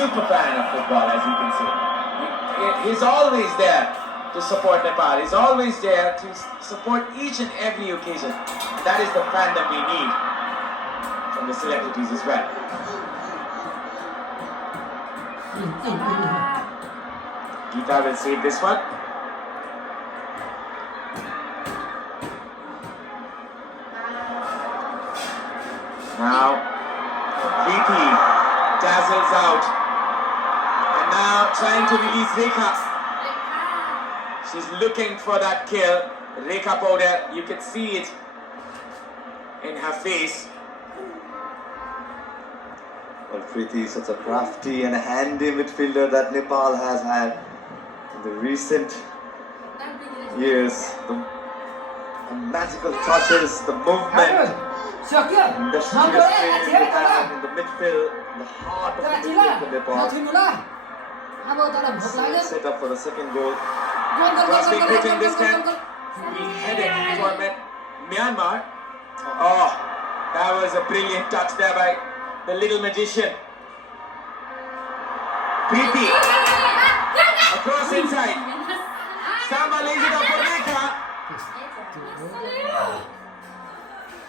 super fan of football, as you can see. He's always there to support Nepal. He's always there to support each and every occasion. And that is the fandom we need from the celebrities as well. Geeta will save this one. Now, VP dazzles out. And now trying to release Rekha. She's looking for that kill. Rekha powder, you can see it in her face. Well, Preeti is such a crafty and handy midfielder that Nepal has had in the recent years. The magical touches, the movement, industrious training they have in the midfield, the heart of the midfield for Nepal. Set up for the second goal. Crossing hitting this time. We headed for Myanmar. Oh, that was a brilliant touch there by the little magician. Preeti. Across inside. Samba lays it up for Rekha.